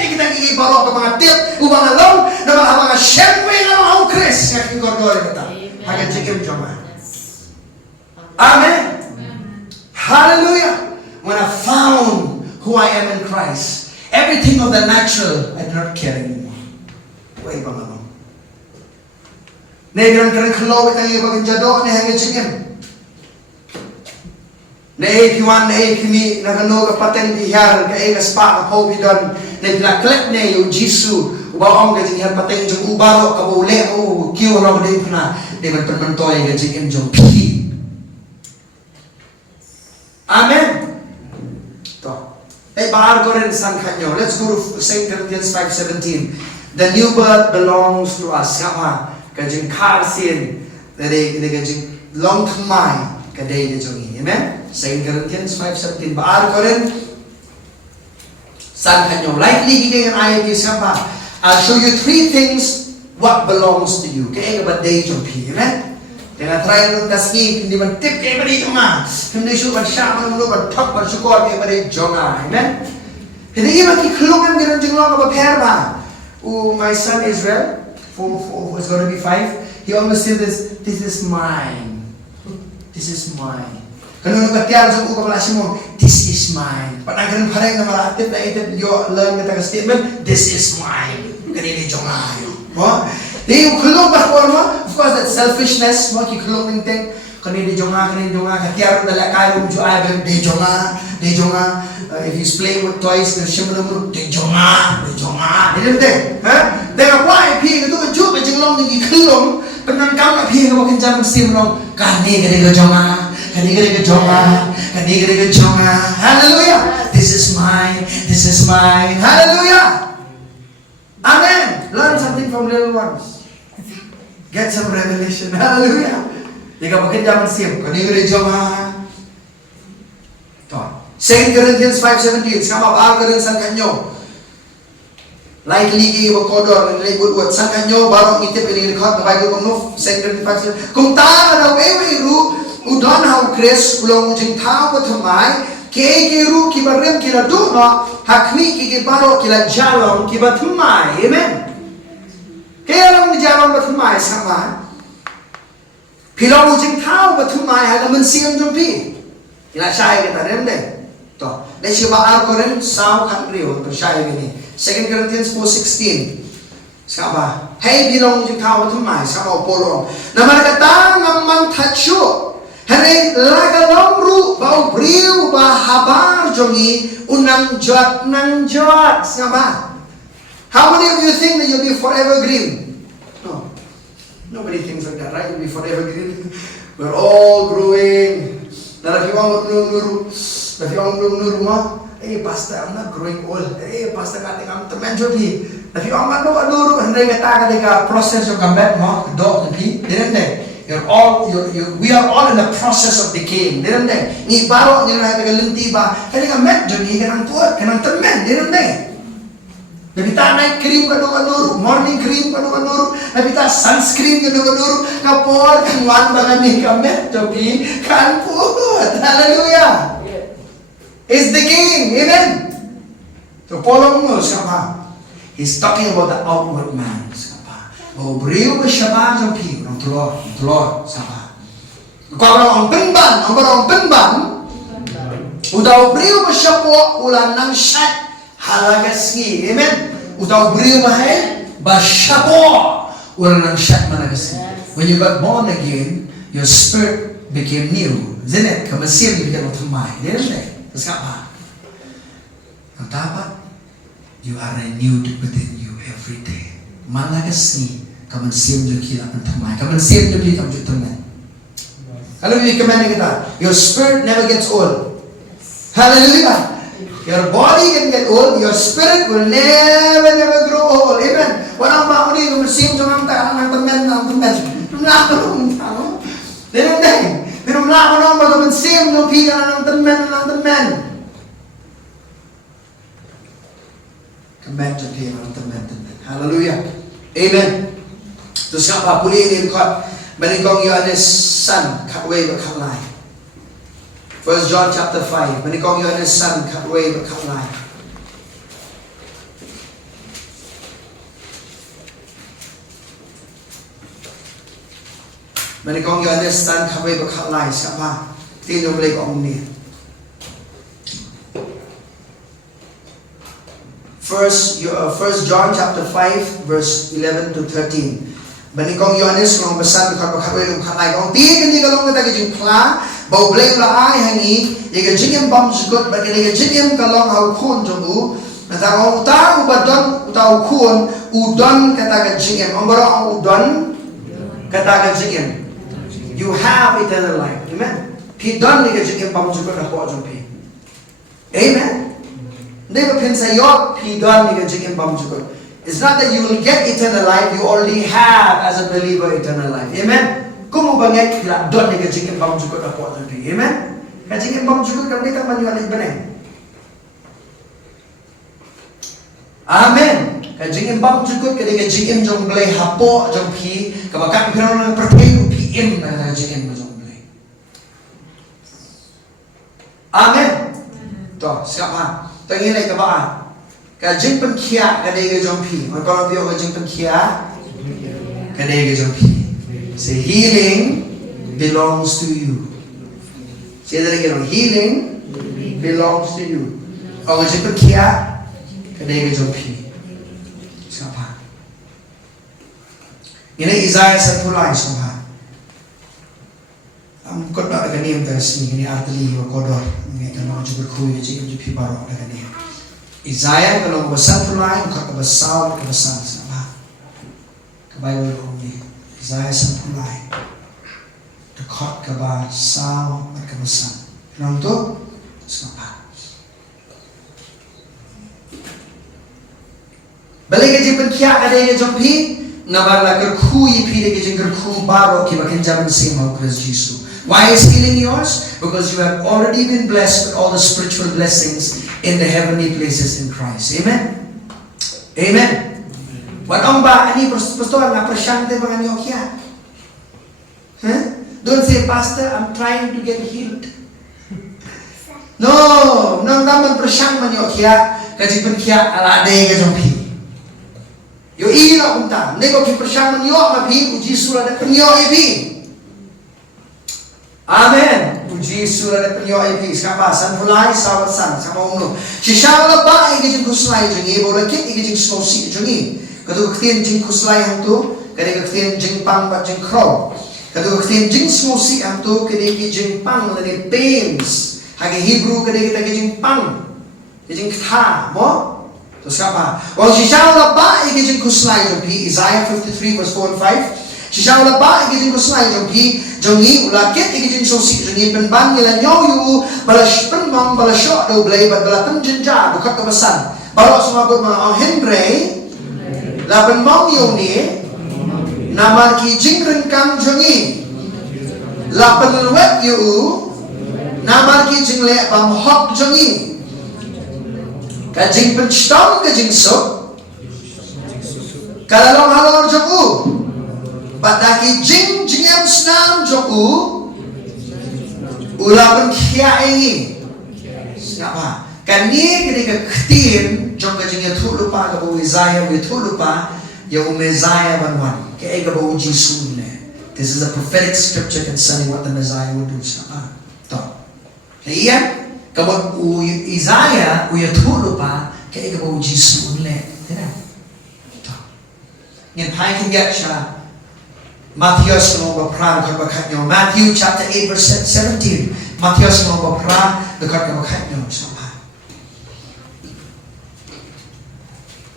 kita ibaro ka mga tip ubang along na mga syempre na mga Chris nga kingordor kita hagan chikim joma. Amen. Hallelujah. When I found who I am in Christ, everything of the natural I do not care anymore. Wait, Negran karen khlo ka ngi bagin jado ne hangi chicken. Nei piwan nei kimi na kano ka paten bi har ka e ka spa ka ho bidon ne la klek ne yo jisu ba ong ka jing har paten jong ubaro ka bo le o kiu ro de na de ban pan toy ka jing jong pi. Amen. To. Bahar ko rin san kanyo. Let's go to 2 Corinthians 5:17. The new birth belongs to us. Kama ka jing kar sin de ka jing long thamai ka de jong. Amen. 2 Corinthians 5:17. Bahar ko rin san kanyo. Likely gigay ang ayat ni Sapa. I'll show you 3 things what belongs to you. Kaya ka ba de jong pi. Amen. Dengan try nung taski, hindi man tip kayo ba dito nga. Hindi siya magsama ng lupa, top magsukot kayo ba dito nga. Amen? Hindi iba kikulungan gano'n dyan lang kapapera ba? My son Israel, is going to be 5, he always said this is mine. This is mine. Kano nung katiyar sa uka pala siya mo, this is mine. Pag ganun pa rin na malatip na itip, yung learn ka taga statement, this is mine. Kanili dyan nga yun. Yung kulong ba forma? Of course, that's selfishness. Mo kikulong ng ting. Kanini jonga, katiyaro na lakay mo jo ay de jonga. If you explain with toys, the shimmer mo de jonga. Didn't they? Huh? They are why pi to jo ba jinglong ni kulong. Panan kam na pi mo kin jam simrong. Kani ga jonga. Hallelujah. This is mine. Hallelujah. Amen. Learn something from little ones. Get some revelation. Hallelujah. Jika mungkin zaman siap. Kani gereja mah. 2 Corinthians 5:17. Sama bahar keren sang kanyo. Likely ki bakodor nilai buat sang kanyo baru itip ini record the Bible kumno 2 Corinthians 5. Kung ta na wewe ru udon hau kres ulong jing tao pathamai ke ru ki barem ki la do no hakmi ki baro ki la jalong ki bathumai. Amen. Kaya lang ni jalong bathumai sama. Pilong ujing tao bathumai halaman siyang jumpi. Ila syai kita rem deh. To, let's see bahar ko rin sao country ho to syai gini. 2 Corinthians 4:16. Saba, hey bilong ujing tao bathumai sama polong. Naman kata ngamang tacho. Hane lagalong ru bau briu ba habar jongi unang jot nang jot. Saba. How many of you think that you'll be forever green? No. Nobody thinks like that, right? You'll be forever green. We're all growing. Now if you want nuru ma, pastor, I'm not growing old. Pastor, I'm the mentor pi. If you want nuru, and then ka process of comeback mo, dog pi, didn't they? We are all in the process of decaying, didn't they? Ni baro ni na tagalunti ba? Kani ka met jogi kanang tuot, kanang temen, didn't they? Nabita night cream ka nuru, morning cream ka nuru, nabita sunscreen ka nuru, kapor kang wan ba kani ka met jogi kan puot. Hallelujah. It's decaying, amen. So follow mo siapa? He's talking about the outward man. O beriu bersama jompi, orang telur, siapa? Kalau orang penban, udah beriu bersama ulan nang syat halagasgi, amen. Udah beriu mahal bersama ulan nang syat halagasgi. When you got born again, your spirit became new, isn't it? Kemasir became otomai, didn't it? Terus apa? Yang dapat, you are renewed within you every day. Malagasgi. Kaman siyam jo kila pentamai. Kaman siyam jo kila kaman jutemen. Hallelujah. Commanding kita. Your spirit never gets old. Hallelujah. Your body can get old. Your spirit will never grow old. Amen. Walang ba uni kaman siyam jo nang temen. Pero mla ko ba kaman siyam jo kila nang temen. Kaman jo kila nang temen. Hallelujah. Amen. Terus apa puli ini kot menikong Yohanes son katway bakatlay. 1 John chapter 5 menikong Yohanes son katway bakatlay. Menikong Yohanes son katway bakatlay siapa? Tino balik om ni. First John chapter 5 verse 11 to 13. Bani kong Yohanes long besan dekat bakharwe long khanai kong ti kan di kalong kita kejing pla bau blay la ai hangi ye kejing bam jukut ba kejing kalong hau khun jong nata kong uta ubadon uta khun udon kata kejing omboro udon kata kejing you have eternal life. Amen. Pi don ni kejing bam jukut na ko jong pi. Amen. Never pensa yo pi don ni kejing bam jukut. It's not that you will get eternal life, you already have as a believer eternal life. Amen. Kung banget kila don ni kajing bam jukut ako tadi. Amen. Kajing bam jukut kami tak maniwala ibanen. Amen. Kajing bam jukut kadi kajing jong blay hapo jong pi kabakang pinaw ng pertay PM na kajing jong blay. Amen. To, siapa? Tengin ay kabaan. Kajing pengkia kadai ke jompi. Kalau dia kajing pengkia kadai ke jompi. Say healing belongs to you. Say that again. Healing belongs to you. Kalau kajing pengkia kadai ke jompi. Siapa? Ini Isaiah 1 semua. Kau tak ada ni yang sini. Ini artili kodor. Ini kan orang cuba kuih kajing jompi baru ada ni. Isaiah kalau besar tulai bukan kebesar sama. Kebayang ni Isaiah tulai dekat kebesar kebesar. Kenapa tu? Siapa? Balik ke jempen kia ada yang jompi nabar la kerku ipi de ke kerku baro ki bakin jaman sima Christ Jesus. Why is healing yours? Because you have already been blessed with all the spiritual blessings in the heavenly places in Christ. Amen? Amen? What ba? Ani pastor na prasyante mga niyo kya? Huh? Don't say, Pastor, I'm trying to get healed. No, nang naman prasyang man niyo kya, kasi pun kya alade ka jompi. Yo ila kunta, nego ki prasyang man niyo mabi, uji sura na niyo ibi. Amen. Puji surah penyoai pi skapa san fulai sawat san sama umno. Shishala ba igijing kuslai jungi bola kit igijing snosi jungi. Kadu ktin jing kuslai hantu, kade ktin jing pang ba jing crow. Kadu ktin jing snosi hantu kade igijing pang lani pains. Hage Hebrew kade kita igijing pang. Igijing kha mo. To skapa. Wal shishala ba igijing kuslai jungi Isaiah 53 verse 4 and 5. Shishala ba igijing kuslai jungi jongi ulakit igijing sosi jongi penban nila nyoyu balas penbang balas shot do blay bala penjenja bukat kebesan baru semua bermana ang Henry la penbang yoni namar ki jing rengkang jongi la penluet yu namar ki jing le bam hok jongi kajing penstong kajing sok kalalong halor jongu Badaki jing jingyam snam joku ulapan kia ini siapa? Kani ketika ketin jong kajingnya tu lupa ke bau Isaiah tu lupa ya Messiah banwan ke ke bau Jisu ne. This is a prophetic scripture concerning what the Messiah will do. Siapa? Tahu? Iya? Kalau Isaiah tu lupa ke bau Jisu ne. Tidak? Tahu? Yang paling kita siapa? Matthew chapter 8 verse 17. Matthew dekat kabakatnya sama.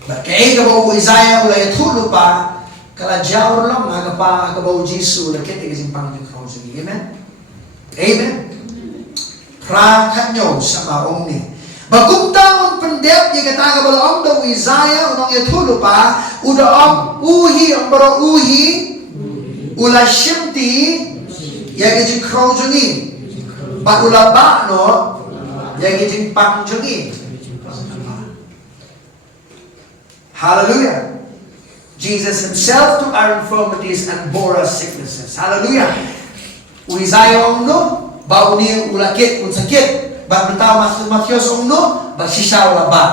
Bakay kabaw Isaiah ulay tulupa kala jawr lang ngagapa kabaw Jisu lakit igizing Panginoon Kroos. Amen. Amen. Prakanyo sama omni. Bagum taon pendep yang kata kabaw daw Isaiah unang yatulupa udaam uhi ang baro uhi ula shimti yagijing krojuni ba ula bakno yagijing pangjuni. Hallelujah. Jesus himself took our infirmities and bore our sicknesses. Hallelujah. Isaiah omno ba uni ulakit unsakit ba bentaw Matthews omno ba sisa ula ba.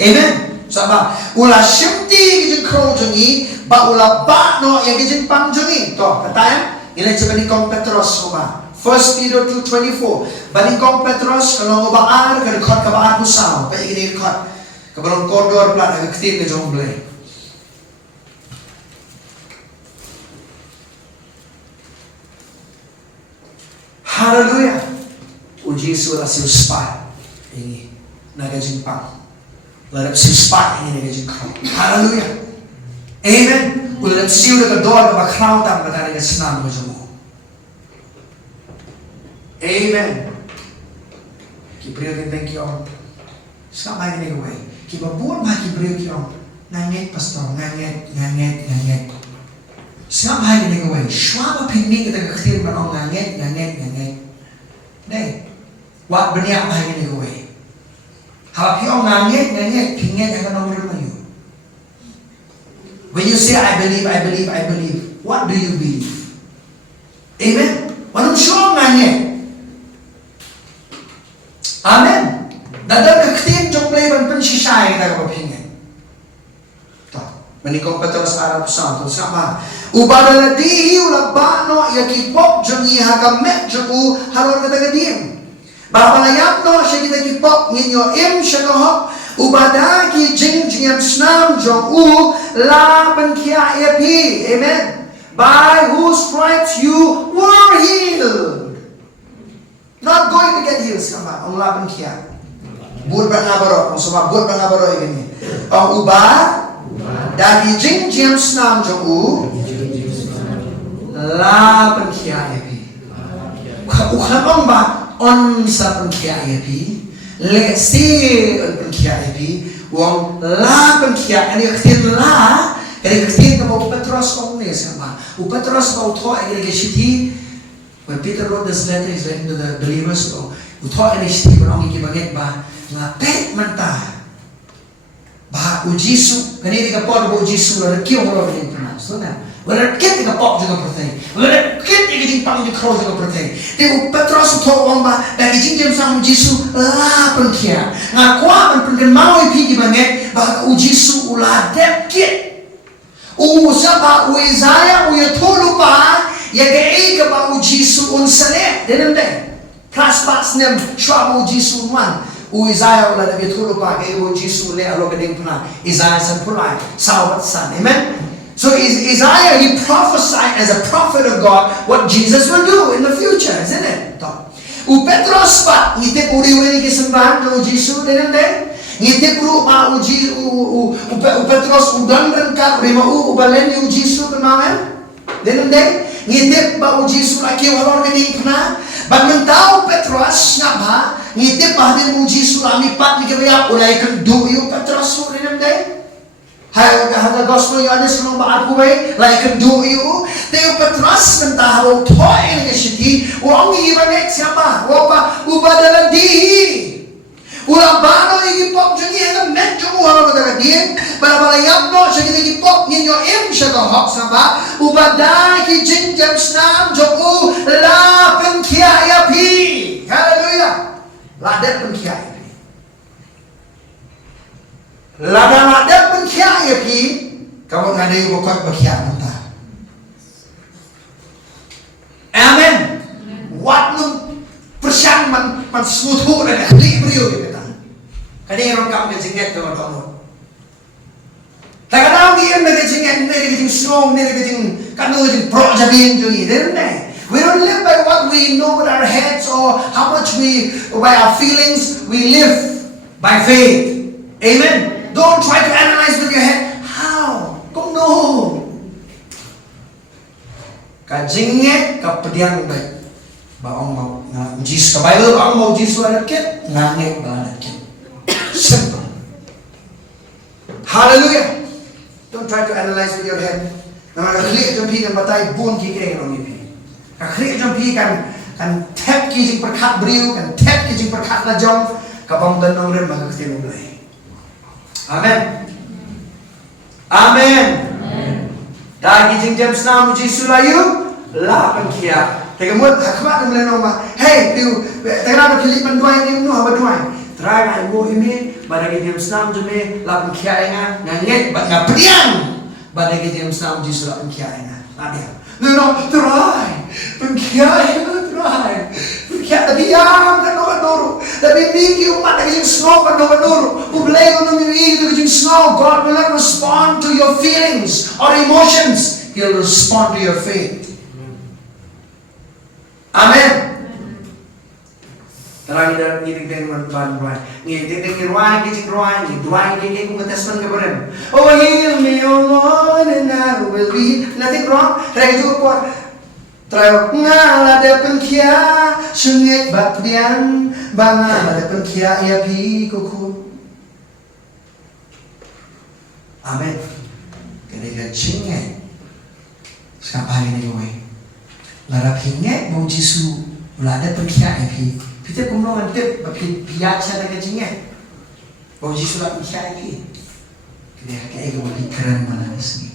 Amen. Sama ula shimti yagijing krojuni ba ula ba no yang gijin pangjungi to katayan ila jabani kong Petros kuma 1 Peter 2:24 bani kong Petros kalau ngobaar ka rekod ka baar pusaw pa igini rekod kabalong kodor plan agaktin ka jomble Hallelujah. Uji surat siu spa ini naga jimpang. Ladap siu spa ini naga jimpang. Hallelujah. Amen. Uladap siu dekat doa ke bakrau tam kata naga senang macam. Amen. Kipriyo din thank you all. Sama ini gue. Kiba buat mah kipriyo kiong. Nangek pastor, nangek. Sama ini gue. Shwaba pindi kita kekir manong nangek. Nih, wat berniak mah ini gue. Hal kiong nangek, pinget akan nomor mayu. When you say I believe, what do you believe? Amen. Manong syong nangek. Amen. Dadang kektin jong playban pensisay kita kapapingin. Menikong Petros Arab Santo sama. Ubadaladihi ulabano yakipok jong ihagamet jong halor katagadim. Babalayap no siya kita kipok ninyo siya nohok. Ubadagi jing jingam snam jong laban kia epi. Amen. By whose stripes you were healed. Not going to get healed sama. Ang laban kia. Buat bangabaro. Ang sama buat bangabaro ini. Ang uba. Dagi jing jing snam jong laban kia epi. Ukhamong ba on sa kia epi. Le si on kia epi. Wang laban kia. Ani ktin la. Ani ktin kamo Petros ong ni sama. Petros mau to ay gishiti. When Peter wrote this letter, he's writing to the believers. Uthok ini sih orang ini baget bah ngapet mentah. Bah ujisu, kini kita pon ujisu lalu kau orang ini pernah, so na. Lalu kita pop juga percaya. Lalu kita jadi pang di cross juga percaya. Tapi Petrus uthok orang bah dari jinjam sang ujisu lah perkia. Ngakwa perken mau ipi baget bah ujisu ulah depkit. Usapa uizaya uyatulupa. Ya gay ke ba ujisu unsane denem de plus pas nem shwa ujisu man Isaiah ulah nabi thulu pa gay ujisu le alo keding puna Isaiah san pulai sahabat san. Amen. So Isaiah, he prophesied as a prophet of God what Jesus will do in the future, isn't it? Petros pa ngite puri uri ke sembahan ujisu denem de ngite puru ma uji Petros udan rengkat rima ubalen ujisu kemamen denem de ngitip ba ujisu laki walor gini pernah bagmentau Petros ngapa ngitip ba din ujisu ami pat ni kaya ulai kendu yu Petros su rinam dai hai ga gospel yu anis nung ba aku bai lai kendu yu teu Petros mentah ro toy ni shiti wong gi banek siapa wopa ubadaladi ulang bano igi pop jeni hanga metjo uang kata dia bala yapno shagi igi pop ninyo shaga hok sama ubada ki jinjam snam joku la penkia yapi. Hallelujah. Ladat penkia yapi. Ladat penkia yapi. Kamu ngadai bokot penkia mentah. Amen. Wat nung persiang man smutu dan ahli beriu kita. Kani orang kamu kejenget dengan kamu. Tak tahu dia mereka kejenget, mereka kejeng strong, mereka kejeng kanu kejeng pro jabin jungi, didn't they? We don't live by what we know with our heads or how much by our feelings. We live by faith. Amen. Don't try to analyze with your head. How? Kung no. Kajenget kapediang baik. Baong mau jis ka Bible baong mau jis anak kit ngangek ba anak kit. Simple. Hallelujah. Don't try to analyze with your head. Nama kaklik jampi kan batai bun ki keng orang ipi. Kaklik jampi kan tap ki jing perkat beriu kan tap ki jing perkat lajong kapang dan orang maka ketemu mulai. Amen. Amen. Dagi jing jam senam uji sulayu lapan kia. Tega muat hakmat mulai nama. Hey, tu tega apa kilip menduai ni nu apa duai. Teraga ibu ini badai jam senam jeme lapan kia ingat nganget ngapediang badai jam senam uji sulapan kia ingat. Ada. No, try. Kia ingat try. Kia tapi yang kan noro. Tapi miki umat lagi jing snow kan noro. Ublay ko nung ini tu jing snow. God will not respond to your feelings or emotions. He'll respond to your faith. Amen. Tarang ni tingting ban ruai. Ni tingting ruai ni kung testament ka beren. Oh, heal me, oh Lord, and I will be nothing wrong. Try juga kuat. Try ngala depan kia sungit bakdian bangala depan kia ia pi kuku. Amen. Ketika cinge siapa ini gue? Lara pinge mau Jisu lada perkia ia Kita kumpulan tip, tapi biasa dengan jingat. Bawa Yesus lah bisa lagi. Kita kayak lebih keren mana sini.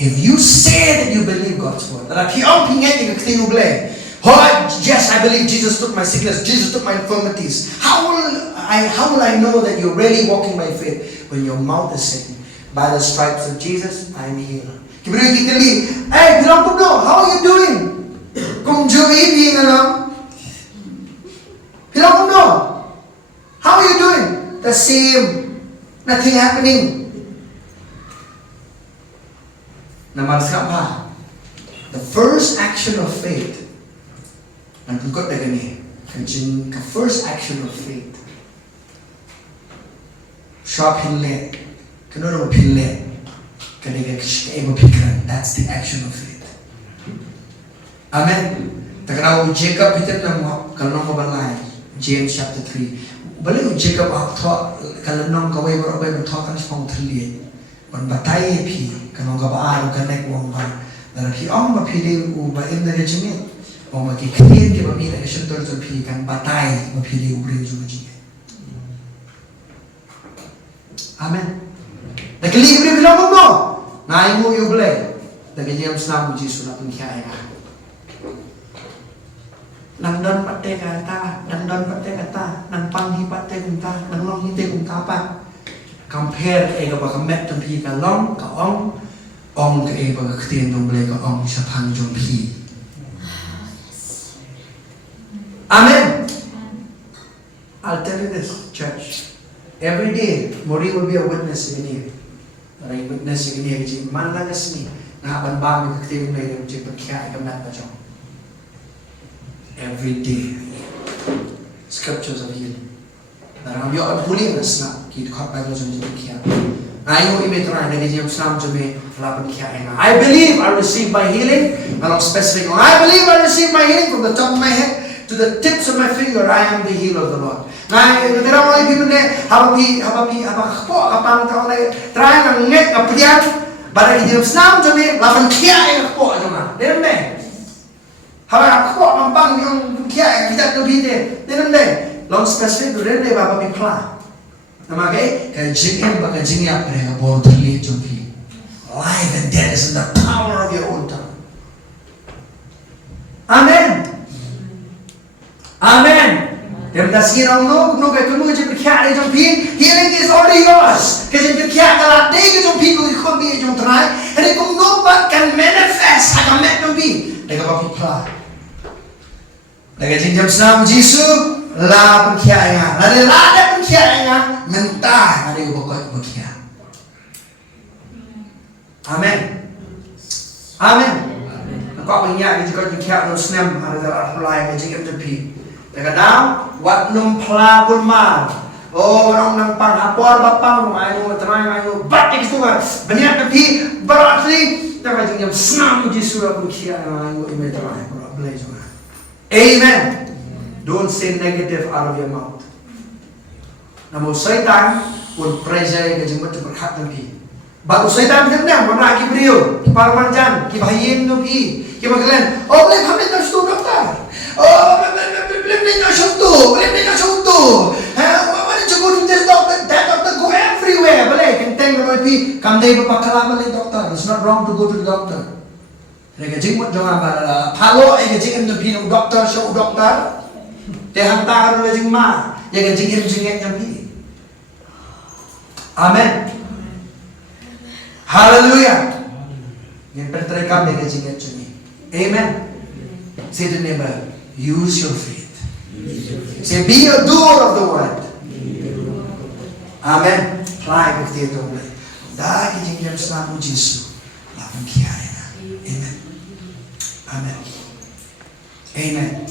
If you say that you believe God's word, that I'm pingat yang kita boleh. Oh yes, I believe Jesus took my sickness, Jesus took my infirmities. How will I know that you're really walking by faith when your mouth is saying, by the stripes of Jesus, I'm healed. Kemudian kita lihat, hey, bilang kubno, how are you doing? Kung Joey being alone, bilang no. How are you doing? The same. Nothing happening. Naman siapa? The first action of faith. Nagkukot na gani. Kanjing ka first action of faith. Siya pinlet. Kano na pinlet. Kaniga kaya mapikiran. That's the action of faith. Amen. Takaraw Jacob hitip na mo kalnong kabalay. James chapter 3. Balik Jacob akto kalnong kaway barabay ng talk kanis pang tali. Wan batay pi kanong kabaan kanek wong ba. Dara pi ang mapili u ba im na rejimit. O magkikriyan ke pamilya na syuntor sa pi kan batay mapili u rin juji. Amen. Nakalibre bilang mo. Ngai mo yu blay. James na mo Jisu na pangkiyay ka. Nang don pate kata, nang panghi pate kunta, nang long hite kunta pa. Compare ke ega ba kamet jom pi ka long ka ong ka ega ba ktien jom ble ka ong sa pang jom pi. Amen. I'll tell you this, church. Every day, Mori will be a witness in here. Maray witness in here, jim man lagas ni. Nahaban ba mi ktien ble jom jim pagkaya kamet pa jom. Every day, scriptures of healing. Dalam yo pulih nasna kita khat Bible jom kia. Ayo imetran dari jam Islam jom lapan kia enga. I believe I receive my healing. Along specific. I believe I receive my healing from the top of my head to the tips of my finger. I am the healer of the Lord. Ngai kita orang ibu ne habapi kpo kapang tao ne try nang ngek kaprian. Pada jam Islam jom lapan kia enga kpo jom na. Deme. Habang ako mampang yung kaya kita nabide, dinande long specific rende baba bipla. Namagay kaya jingem baka jingya pare abor terli jompi. Life and death is in the power of your own tongue. Amen. Amen. Dem tasir ang no kay kuno kay kaya jompi, healing is already yours. Kasi kaya kala day jompi ko ikhobi jom try, and kung no but can manifest hakamet jompi. Deka ba bipla. Daga jam Islam Jisu la pengkiaya, lada pengkiaya mentah ada ubah pengkiaya. Amen. Amen. Aku punya jika pengkiaya no senam ada dalam mulai macam tepi. Daga dam wat num pla kulmar. Oh orang nang pang apor bapang rumah ayo terang ayo bat itu kan. Banyak tepi berarti daga jam Islam Jisu la pengkiaya ayo ini terang boleh juga. Amen. Don't say negative out of your mouth. Namun syaitan pun pressure ke jembat berhak nabi. Baru syaitan kena mana kibriu, kiparmanjan, kibayin nabi, kibaglan. Oh boleh kami tak suruh doktor. Oh boleh tak suruh, boleh tak suruh. Mana cukup tes doktor, that doctor go everywhere. Boleh kenteng nabi, kami berpakalaman dengan doktor. It's not wrong to go to the doctor. Mereka jenggot jangan pada palo, mereka jenggot pinung doktor, show doktor. Dia hantar oleh jengma, mereka jenggot jampi. Amen. Hallelujah. Yang pertama mereka jenggot jampi. Amen. Say to neighbor, use your faith. Say, be a doer of the word. Amen. Try with the doer. Dah jenggot selalu Yesus. Lapan kiai. Amen. Amen. Amen.